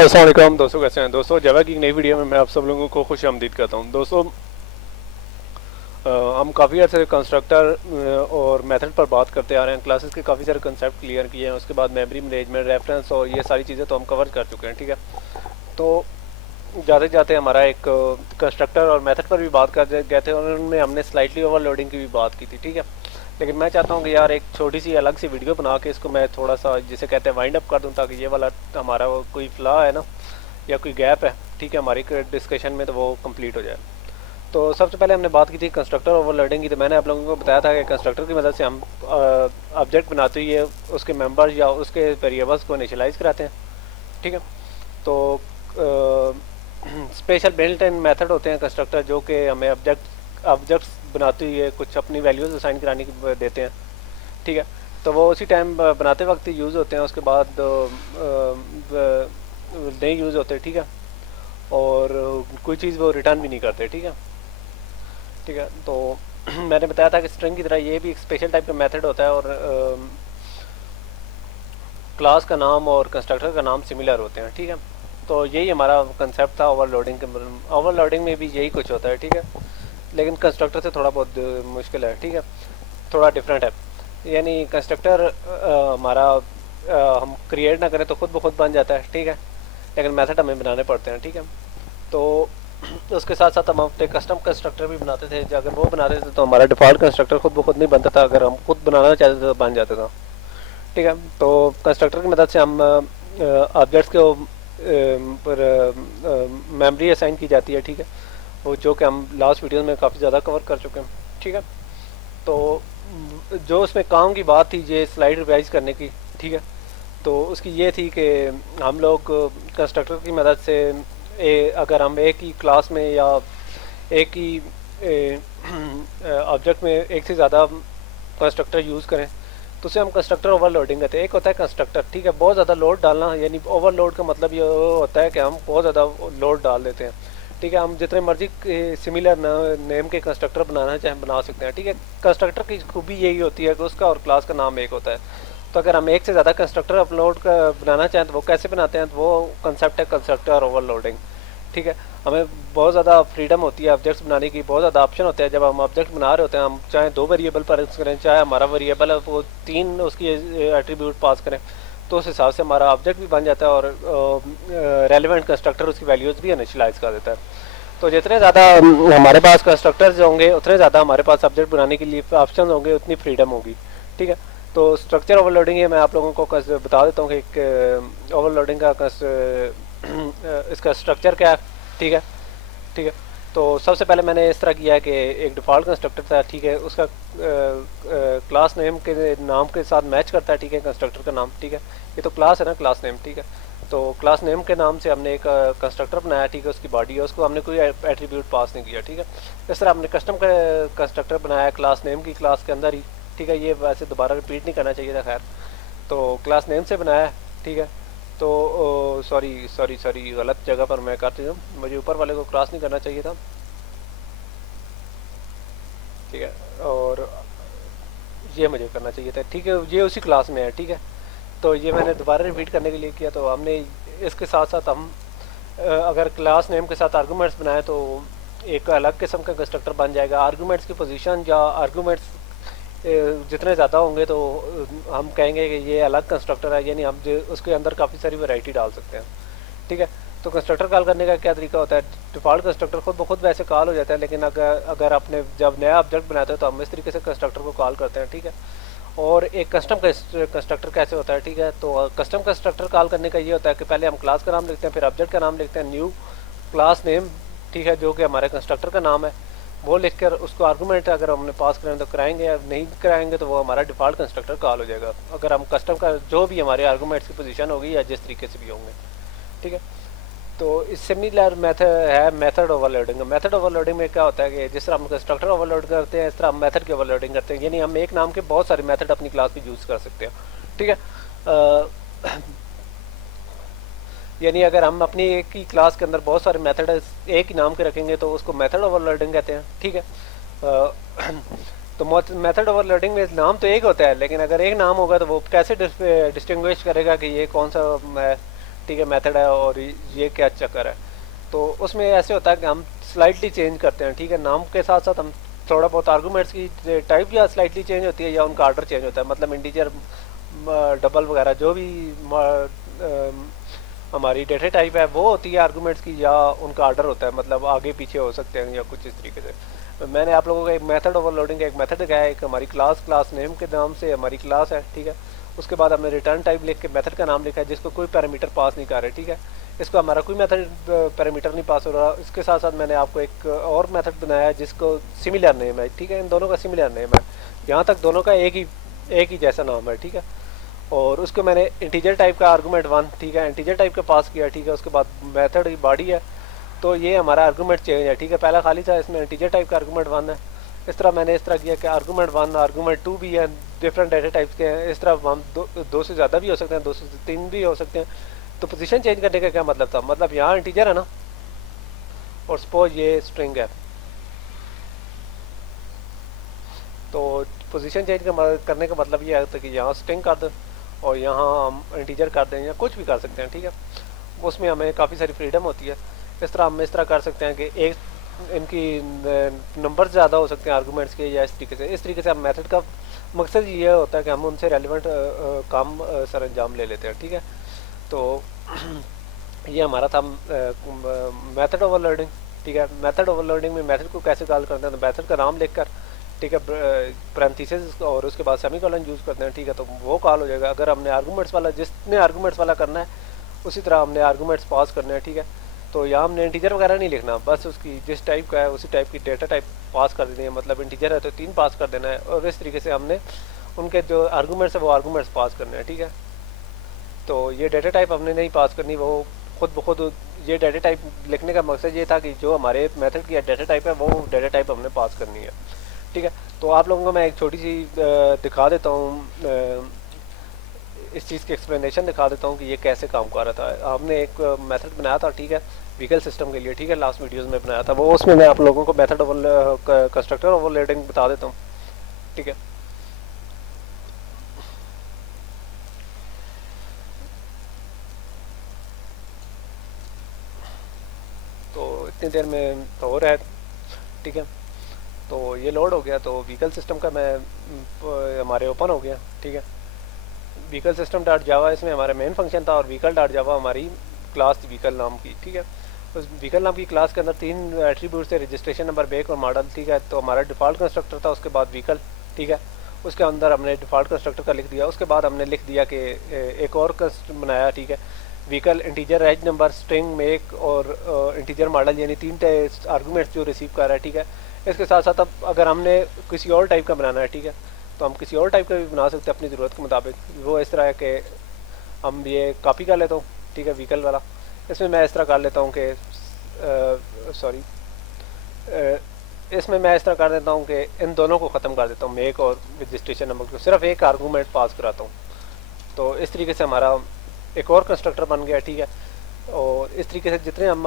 अस्सलाम वालेकुम दोस्तों, कैसे हैं दोस्तों। जावा की एक नई वीडियो में मैं आप सब लोगों को खुश आमदीद करता हूं। दोस्तों हम काफ़ी अर्से कंस्ट्रक्टर और मेथड पर बात करते आ रहे हैं। क्लासेस के काफ़ी सारे कंसेप्ट क्लियर किए हैं, उसके बाद मेमोरी मैनेजमेंट, रेफरेंस और ये सारी चीज़ें तो हम कवर कर चुके हैं। ठीक है, तो जाते जाते हमारा एक कंस्ट्रक्टर और मेथड पर भी बात कर गए थे और उनमें हमने स्लाइटली ओवरलोडिंग की भी बात की थी। ठीक है, लेकिन मैं चाहता हूँ कि यार एक छोटी सी अलग सी वीडियो बना के इसको मैं थोड़ा सा जिसे कहते हैं वाइंड अप कर दूँ, ताकि ये वाला हमारा वो कोई फ्ला है ना या कोई गैप है, ठीक है, हमारी डिस्कशन में, तो वो कंप्लीट हो जाए। तो सबसे पहले हमने बात की थी कंस्ट्रक्टर ओवरलोडिंग की। तो मैंने आप लोगों को बताया था कि कंस्ट्रक्टर की मदद से हम ऑब्जेक्ट बनाते हुए उसके मेंबर्स या उसके वेरिएबल्स को इनिशियलाइज कराते हैं। ठीक है, तो स्पेशल बिल्ट इन मेथड होते हैं कंस्ट्रक्टर, जो कि हमें ऑब्जेक्ट्स बनाते हुए कुछ अपनी वैल्यूज़ असाइन कराने की देते हैं। ठीक है, तो वो उसी टाइम बनाते वक्त यूज़ होते हैं, उसके बाद नहीं यूज़ होते। ठीक है, और कोई चीज़ वो रिटर्न भी नहीं करते। ठीक है, ठीक है, तो मैंने बताया था कि स्ट्रिंग की तरह ये भी एक स्पेशल टाइप का मेथड होता है, और क्लास का नाम और कंस्ट्रक्टर का नाम सिमिलर होते हैं। ठीक है, तो यही हमारा कंसेप्ट था ओवरलोडिंग के। ओवरलोडिंग में भी यही कुछ होता है। ठीक है, लेकिन कंस्ट्रक्टर से थोड़ा बहुत मुश्किल है। ठीक है, थोड़ा डिफरेंट है। यानी कंस्ट्रक्टर हमारा हम क्रिएट ना करें तो खुद ब खुद बन जाता है। ठीक है, लेकिन मेथड हमें बनाने पड़ते हैं। ठीक है, तो उसके साथ साथ हम अपने कस्टम कंस्ट्रक्टर भी बनाते थे। अगर वो बनाते थे तो हमारा डिफ़ॉल्ट कंस्ट्रक्टर खुद ब खुद नहीं बनता था, अगर हम खुद बनाना चाहते थे तो बन जाता था। ठीक है, तो कंस्ट्रक्टर की मदद से हम ऑब्जेक्ट्स को पर मेमोरी असाइन की जाती है। ठीक है, वो जो कि हम लास्ट वीडियो में काफ़ी ज़्यादा कवर कर चुके हैं। ठीक है, तो जो उसमें काम की बात थी ये स्लाइड रिवाइज करने की। ठीक है, तो उसकी ये थी कि हम लोग कंस्ट्रक्टर की मदद से अगर हम एक ही क्लास में या एक ही ऑब्जेक्ट में एक से ज़्यादा कंस्ट्रक्टर यूज़ करें तो उसे हम कंस्ट्रक्टर ओवरलोडिंग कहते हैं। एक होता है कंस्ट्रक्टर, ठीक है, बहुत ज़्यादा लोड डालना, यानी ओवरलोड का मतलब ये होता है कि हम बहुत ज़्यादा लोड डाल देते हैं। ठीक है, हम जितने मर्जी सिमिलर नेम के कंस्ट्रक्टर बनाना चाहें बना सकते हैं। ठीक है, कंस्ट्रक्टर की खूबी यही होती है कि उसका और क्लास का नाम एक होता है। तो अगर हम एक से ज़्यादा कंस्ट्रक्टर अपलोड का बनाना चाहें तो वो कैसे बनाते हैं, तो वो कंसेप्ट है कंस्ट्रक्टर ओवरलोडिंग। ठीक है, हमें बहुत ज़्यादा फ्रीडम होती है ऑब्जेक्ट्स बनाने की, बहुत ज़्यादा ऑप्शन होते हैं। जब हम ऑब्जेक्ट बना रहे होते हैं, हम चाहे 2 वेरिएबल पर करें, चाहे हमारा वेरिएबल है वो 3 उसकी एट्रीब्यूट पास करें, तो उस हिसाब से हमारा ऑब्जेक्ट भी बन जाता है और रेलिवेंट कंस्ट्रक्टर उसकी वैल्यूज़ भी इनिशियलाइज कर देता है। तो जितने ज़्यादा हमारे पास कंस्ट्रक्टर्स होंगे उतने ज़्यादा हमारे पास ऑब्जेक्ट बनाने के लिए ऑप्शन होंगे, उतनी फ्रीडम होगी। ठीक है, तो स्ट्रक्चर ओवरलोडिंग ये मैं आप लोगों को बता देता हूँ कि एक ओवरलोडिंग का इसका स्ट्रक्चर क्या है। ठीक है, ठीक है, तो सबसे पहले मैंने इस तरह किया है कि एक डिफ़ॉल्ट कंस्ट्रक्टर था। ठीक है, उसका क्लास नेम के नाम के साथ मैच करता है। ठीक है, कंस्ट्रक्टर का नाम। ठीक है, ये तो क्लास है ना, क्लास नेम। ठीक है, तो क्लास नेम के नाम से हमने एक कंस्ट्रक्टर बनाया। ठीक है, उसकी बॉडी है, उसको हमने कोई एट्रीब्यूट पास नहीं किया। ठीक है, इस तरह हमने कस्टम का कंस्ट्रक्टर बनाया क्लास नेम की क्लास के अंदर ही। ठीक है, ये वैसे दोबारा रिपीट नहीं करना चाहिए था, खैर। तो क्लास नेम से बनाया। ठीक है, तो सॉरी सॉरी सॉरी गलत जगह पर मैं करती हूँ, मुझे ऊपर वाले को क्रॉस नहीं करना चाहिए था। ठीक है, और ये मुझे करना चाहिए था। ठीक है, ये उसी क्लास में है। ठीक है, तो ये मैंने दोबारा रिपीट करने के लिए किया। तो हमने इसके साथ साथ हम अगर क्लास नेम के साथ आर्गूमेंट्स बनाए तो एक अलग किस्म का कंस्ट्रक्टर बन जाएगा। आर्गूमेंट्स की पोजीशन या आर्गूमेंट्स जितने ज़्यादा होंगे तो हम कहेंगे कि ये अलग कंस्ट्रक्टर है, यानी हम उसके अंदर काफ़ी सारी वैरायटी डाल सकते हैं। ठीक है, तो कंस्ट्रक्टर कॉल करने का क्या तरीका होता है। डिफ़ॉल्ट कंस्ट्रक्टर खुद ब खुद वैसे कॉल हो जाता है, लेकिन अगर आपने जब नया ऑब्जेक्ट बनाते हो तो हम इस तरीके से कंस्ट्रक्टर को कॉल करते हैं। ठीक है, और एक कस्टम कंस्ट्रक्टर कैसे होता है। ठीक है, तो कस्टम कंस्ट्रक्टर कॉल करने का ये होता है कि पहले हम क्लास का नाम लिखते हैं, फिर ऑब्जेक्ट का नाम लिखते हैं, न्यू क्लास नेम। ठीक है, जो कि हमारे कंस्ट्रक्टर का नाम है, वो लिखकर उसको आर्गूमेंट अगर हमने पास करें तो कराएंगे, या नहीं कराएंगे तो वो हमारा डिफ़ॉल्ट कंस्ट्रक्टर कॉल हो जाएगा, अगर हम कस्टम का जो भी हमारे आर्गूमेंट्स की पोजीशन होगी या जिस तरीके से भी होंगे। ठीक है, तो इस सिमिलर मेथड है मेथड ओवरलोडिंग। मेथड ओवरलोडिंग में क्या होता है कि जिस तरह हम कंस्ट्रक्टर ओवरलोड करते हैं, इस तरह हम मेथड की ओवरलोडिंग करते हैं, यानी हम एक नाम के बहुत सारे मेथड अपनी क्लास में यूज़ कर सकते हैं। ठीक है, यानी अगर हम अपनी एक ही क्लास के अंदर बहुत सारे मेथड एक ही नाम के रखेंगे तो उसको मेथड ओवरलोडिंग कहते हैं। ठीक है, तो मेथड ओवरलोडिंग में नाम तो एक होता है, लेकिन अगर एक नाम होगा तो वो कैसे डिस्टिंग्विश करेगा कि ये कौन सा है। ठीक है मेथड है और ये क्या चक्कर है। तो उसमें ऐसे होता है कि हम स्लाइटली चेंज करते हैं, ठीक है, नाम के साथ साथ हम थोड़ा बहुत आर्गूमेंट्स की टाइप या स्लाइटली चेंज होती है या उनका आर्डर चेंज होता है, मतलब इंटीजर डबल वगैरह जो भी हमारी डेटा टाइप है वो होती है आर्गूमेंट्स की, या उनका आर्डर होता है, मतलब आगे पीछे हो सकते हैं या कुछ इस तरीके से। मैंने आप लोगों को एक मेथड ओवरलोडिंग का एक मेथड दिखाया है, एक हमारी क्लास नेम के नाम से हमारी क्लास है, ठीक है। उसके बाद हमने रिटर्न टाइप लिख के मेथड का नाम लिखा है जिसको कोई पैरामीटर पास नहीं कर रहे, ठीक है, इसको हमारा कोई मेथड पैरामीटर नहीं पास हो रहा। इसके साथ साथ मैंने आपको एक और मेथड बनाया है जिसको सिमिलर नेम है, ठीक है, इन दोनों का सिमिलर नेम है, यहाँ तक दोनों का एक ही जैसा नाम है, ठीक है। और उसको मैंने इंटीजर टाइप का आर्गूमेंट 1, ठीक है, इंटीजर टाइप का पास किया, ठीक है। उसके बाद मेथड की बॉडी है, तो ये हमारा आर्गूमेंट चेंज है, ठीक है, पहला खाली था, इसमें इंटीजर टाइप का आर्गूमेंट 1 है। इस तरह मैंने इस तरह किया कि आर्गूमेंट 1 आर्गूमेंट 2 भी है, डिफरेंट डेटा टाइप्स के हैं। इस तरह हम दो से ज़्यादा भी हो सकते हैं, 2 से 3 भी हो सकते हैं। तो पोजीशन चेंज करने का क्या मतलब था, मतलब यहाँ इंटीजर है ना, और सपोज ये स्ट्रिंग है, तो पोजीशन चेंज करने का मतलब ये है कि यहाँ स्ट्रिंग कर दो और यहाँ हम इंटीजर कर दें या कुछ भी कर सकते हैं, ठीक है। उसमें हमें काफ़ी सारी फ्रीडम होती है। इस तरह हम इस तरह कर सकते हैं कि एक इनकी नंबर ज़्यादा हो सकते हैं आर्गूमेंट्स के, या इस तरीके से हम मेथड का मकसद ये होता है कि हम उनसे रेलिवेंट काम सर अंजाम ले लेते हैं, ठीक है। तो ये हमारा था मेथड ओवरलोडिंग, ठीक है। मेथड ओवरलोडिंग में मेथड को कैसे कॉल करते हैं, तो मेथड का नाम लिखकर, ठीक है, पैरेंथेसिस और उसके बाद सेमीकोलन यूज़ करते हैं, ठीक है, तो वो कॉल हो जाएगा। अगर हमने आर्गूमेंट्स वाला जिसने आर्गूमेंट्स वाला करना है उसी तरह हमने आर्गूमेंट्स पास करने हैं, ठीक है। तो यहाँ हमने इंटीजर वगैरह नहीं लिखना, बस उसकी जिस टाइप का है उसी टाइप की डेटा टाइप पास कर देनी है, मतलब इंटीजर है तो 3 पास कर देना है, और इस तरीके से हमने उनके जो आर्गूमेंट्स है वो आर्गूमेंट्स पास करने हैं, ठीक है। तो ये डेटा टाइप हमने नहीं पास करनी, वो खुद ब खुद, ये डेटा टाइप लिखने का मकसद ये था कि जो हमारे मेथड की डेटा टाइप है वो डेटा टाइप हमने पास करनी है, ठीक है। तो आप लोगों को मैं एक छोटी सी दिखा देता हूँ, इस चीज़ की एक्सप्लेनेशन दिखा देता हूँ कि ये कैसे काम कर रहा था। हमने एक मेथड बनाया था, ठीक है, व्हीकल सिस्टम के लिए, ठीक है, लास्ट वीडियोस में बनाया था वो, उसमें मैं आप लोगों को मेथड कंस्ट्रक्टर ओवरलोडिंग बता देता हूँ, ठीक है। तो इतनी देर में हो रहा है, ठीक है। तो ये लोड हो गया, तो व्हीकल सिस्टम का मैं हमारे ओपन हो गया, ठीक है। व्हीकल सिस्टम डॉट जावा इसमें हमारा मेन फंक्शन था, और व्हीकल डॉट जावा हमारी क्लास थी व्हीकल नाम की, ठीक है। उस व्हीकल नाम की क्लास के अंदर 3 एट्रीब्यूट थे, रजिस्ट्रेशन नंबर, बेक और मॉडल, ठीक है। तो हमारा डिफ़ॉल्ट कंस्ट्रक्टर था, उसके बाद व्हीकल, ठीक है, उसके अंदर हमने डिफ़ॉल्ट कंस्ट्रक्टर का लिख दिया। उसके बाद हमने लिख दिया कि एक और बनाया, ठीक है, vehicle integer as number string make और इंटीजर मॉडल, यानी 3 आर्गूमेंट्स जो रिसीव कर रहा है, ठीक है। इसके साथ साथ अब अगर हमने किसी और टाइप का बनाना है, ठीक है, तो हम किसी और टाइप का भी बना सकते हैं अपनी ज़रूरत के मुताबिक। वो इस तरह है कि हम ये कॉपी कर लेता हूँ, ठीक है, व्हीकल वाला। इसमें मैं इस तरह कर लेता हूँ कि इसमें मैं इस तरह कर देता हूँ कि इन दोनों को ख़त्म कर देता हूँ, मेक और रजिस्ट्रेशन नंबर को, सिर्फ एक आर्गूमेंट पास कराता हूँ। तो इस तरीके से हमारा एक और कंस्ट्रक्टर बन गया, ठीक है। और इस तरीके से जितने हम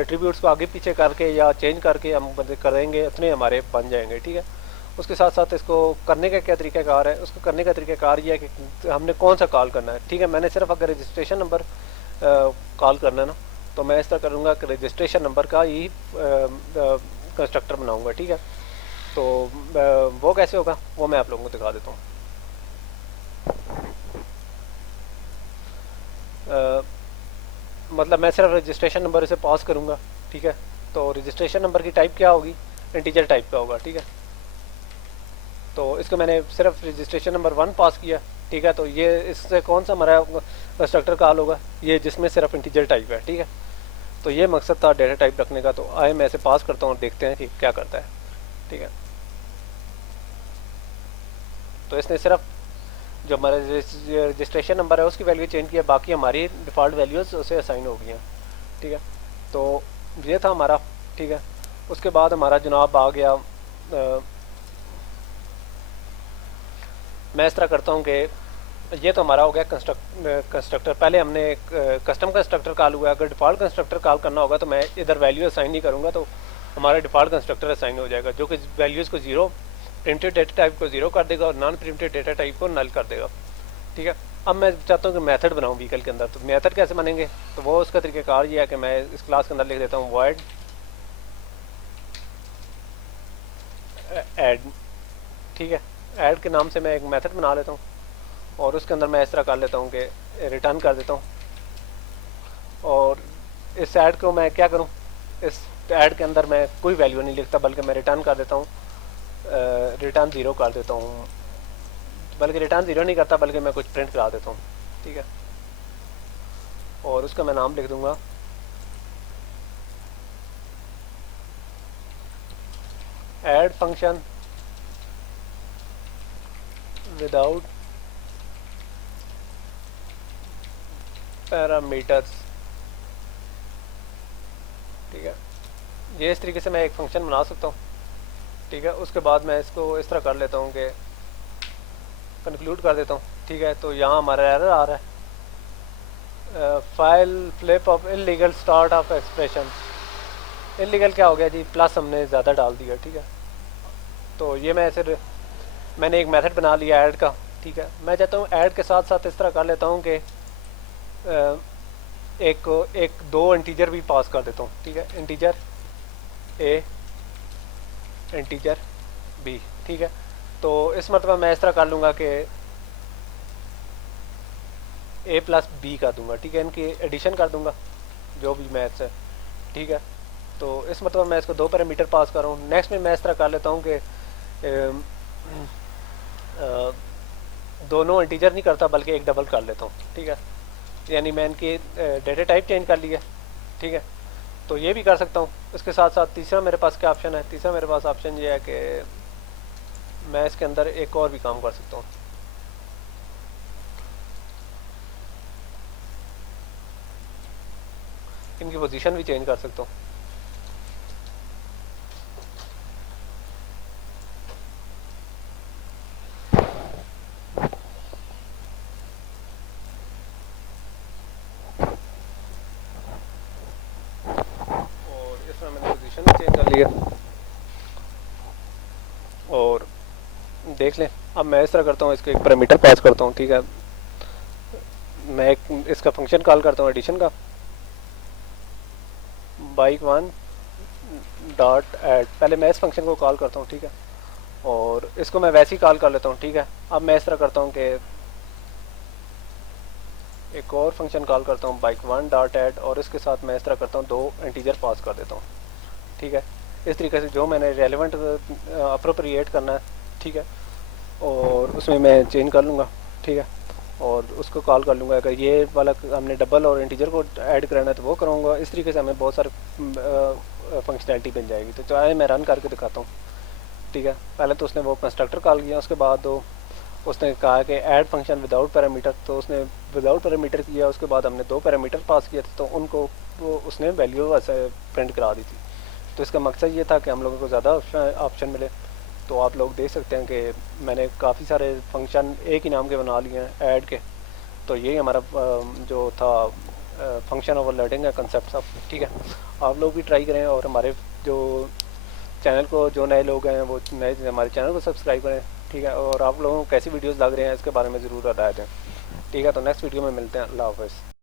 एट्रीब्यूट्स को आगे पीछे करके या चेंज करके हम करेंगे उतने हमारे बन जाएंगे, ठीक है। उसके साथ साथ इसको करने का क्या तरीक़ाकार है, उसको करने का तरीक़ाकार ये है कि हमने कौन सा कॉल करना है, ठीक है। मैंने सिर्फ अगर रजिस्ट्रेशन नंबर कॉल करना है ना, तो मैं इस तरह करूँगा कि रजिस्ट्रेशन नंबर का ही कंस्ट्रक्टर बनाऊँगा, ठीक है। तो वो कैसे होगा वो मैं आप लोगों को दिखा देता हूँ। मतलब मैं सिर्फ रजिस्ट्रेशन नंबर इसे पास करूँगा, ठीक है। तो रजिस्ट्रेशन नंबर की टाइप क्या होगी, इंटीजर टाइप का होगा, ठीक है। तो इसको मैंने सिर्फ रजिस्ट्रेशन नंबर 1 पास किया, ठीक है। तो ये इससे कौन सा हमारा कंस्ट्रक्टर कॉल होगा, ये जिसमें सिर्फ इंटीजर टाइप है, ठीक है। तो ये मकसद था डेटा टाइप रखने का। तो आए मैं इसे पास करता हूँ और देखते हैं कि क्या करता है, ठीक है। तो इसने सिर्फ जो हमारा रजिस्ट्रेशन नंबर है उसकी वैल्यू चेंज किया, बाकी हमारी डिफ़ॉल्ट वैल्यूज़ उसे असाइन हो गई हैं, ठीक है। तो ये था हमारा, ठीक है। उसके बाद हमारा जनाब आ गया, मैं इस तरह करता हूँ कि ये तो हमारा हो गया कंस्ट्रक्टर। पहले हमने कस्टम कंस्ट्रक्टर कॉल हुआ, अगर डिफ़ॉल्ट कंस्ट्रक्टर कॉल करना होगा तो मैं इधर वैल्यू असाइन नहीं करूँगा, तो हमारा डिफ़ॉल्ट कंस्ट्रक्टर असाइन हो जाएगा, जो कि वैल्यूज़ को 0, प्रिमिटिव डेटा टाइप को 0 कर देगा और नॉन प्रिमिटिव डेटा टाइप को नल कर देगा। ठीक है। अब मैं चाहता हूँ कि मेथड बनाऊँ व्हीकल के अंदर, तो मेथड कैसे बनेंगे, तो वो उसका तरीक़ाकार ये है कि मैं इस क्लास के अंदर लिख देता हूँ वॉइड ऐड। ठीक है, ऐड के नाम से मैं एक मेथड बना लेता हूँ और उसके अंदर मैं इस तरह कर लेता हूँ कि रिटर्न कर देता हूँ। और इस ऐड को मैं क्या करूँ, इस ऐड के अंदर मैं कोई वैल्यू नहीं लिखता, बल्कि मैं रिटर्न कर देता हूँ, रिटर्न ज़ीरो कर देता हूँ, बल्कि रिटर्न ज़ीरो नहीं करता, बल्कि मैं कुछ प्रिंट करा देता हूँ। ठीक है, और उसका मैं नाम लिख दूँगा ऐड फंक्शन विदाउट पैरामीटर्स। ठीक है, ये इस तरीके से मैं एक फंक्शन बना सकता हूँ। ठीक है, उसके बाद मैं इसको इस तरह कर लेता हूँ कि कंक्लूड कर देता हूँ। ठीक है, तो यहाँ हमारा एरर आ रहा है, file flip of illegal start of expression. Illegal क्या हो गया जी, प्लस हमने ज़्यादा डाल दिया। ठीक है, तो ये मैं ऐसे मैंने एक मेथड बना लिया ऐड का। ठीक है, मैं चाहता हूँ ऐड के साथ साथ इस तरह कर लेता हूँ कि एक एक दो इंटीजर भी पास कर देता हूँ। ठीक है, इंटीजर ए, इंटीजर बी। ठीक है, तो इस मरतबा मैं इस तरह कर लूँगा कि ए प्लस बी कर दूँगा। ठीक है, इनकी एडिशन कर दूँगा जो भी मैथ्स है। ठीक है, तो इस मतलब मैं इसको दो पैरामीटर पास कर रहा हूँ। नेक्स्ट में मैं इस तरह कर लेता हूँ कि दोनों इंटीजर नहीं करता, बल्कि एक डबल कर लेता हूँ। ठीक है, यानी मैं इनकी डेटा टाइप चेंज कर लिया। ठीक है, तो ये भी कर सकता हूँ। इसके साथ साथ तीसरा मेरे पास क्या ऑप्शन है, तीसरा मेरे पास ऑप्शन ये है कि मैं इसके अंदर एक और भी काम कर सकता हूँ। इनकी पोजीशन भी चेंज कर सकता हूँ। और इसमें मैंने पोजीशन भी चेंज कर लिया। और देख लें, अब मैं इस तरह करता हूँ, इसको एक पैरामीटर पास करता हूँ। ठीक है, मैं एक इसका फंक्शन कॉल करता हूँ एडिशन का, बाइक वन डॉट ऐड। पहले मैं इस फंक्शन को कॉल करता हूँ। ठीक है, और इसको मैं वैसे ही कॉल कर लेता हूँ। ठीक है, अब मैं इस तरह करता हूँ कि एक और फंक्शन कॉल करता हूँ बाइक वन डॉट ऐड, और इसके साथ मैं इस तरह करता हूँ दो इंटीजर पास कर देता हूँ। ठीक है, इस तरीके से जो मैंने रेलेवेंट अप्रोप्रिएट करना है। ठीक है, और उसमें मैं चेंज कर लूँगा। ठीक है, और उसको कॉल कर लूँगा। अगर ये वाला हमने डबल और इंटीजर को ऐड कराना है तो वो करूँगा। इस तरीके से हमें बहुत सारे फंक्शनैलिटी बन जाएगी। तो चाहे मैं रन करके दिखाता हूँ। ठीक है, पहले तो उसने वो कंस्ट्रक्टर कॉल किया, उसके बाद उसने कहा कि ऐड फंक्शन विदाउट पैरामीटर, तो उसने विदाउट पैरामीटर किया। उसके बाद हमने दो पैरामीटर पास किए थे, तो उनको उसने वैल्यू ऐसे प्रिंट करा दी थी। तो इसका मकसद ये था कि हम लोगों को ज़्यादा ऑप्शन मिले। तो आप लोग देख सकते हैं कि मैंने काफ़ी सारे फंक्शन एक ही नाम के बना लिए हैं ऐड के। तो यही हमारा जो था फंक्शन ओवरलोडिंग का कंसेप्ट सब। ठीक है, आप लोग भी ट्राई करें, और हमारे जो चैनल को, जो नए लोग हैं वो नए हमारे चैनल को सब्सक्राइब करें। ठीक है, और आप लोगों को कैसी वीडियोस लग रहे हैं इसके बारे में ज़रूर बताया दें। ठीक है, तो नेक्स्ट वीडियो में मिलते हैं। अल्लाह हाफ़िज़।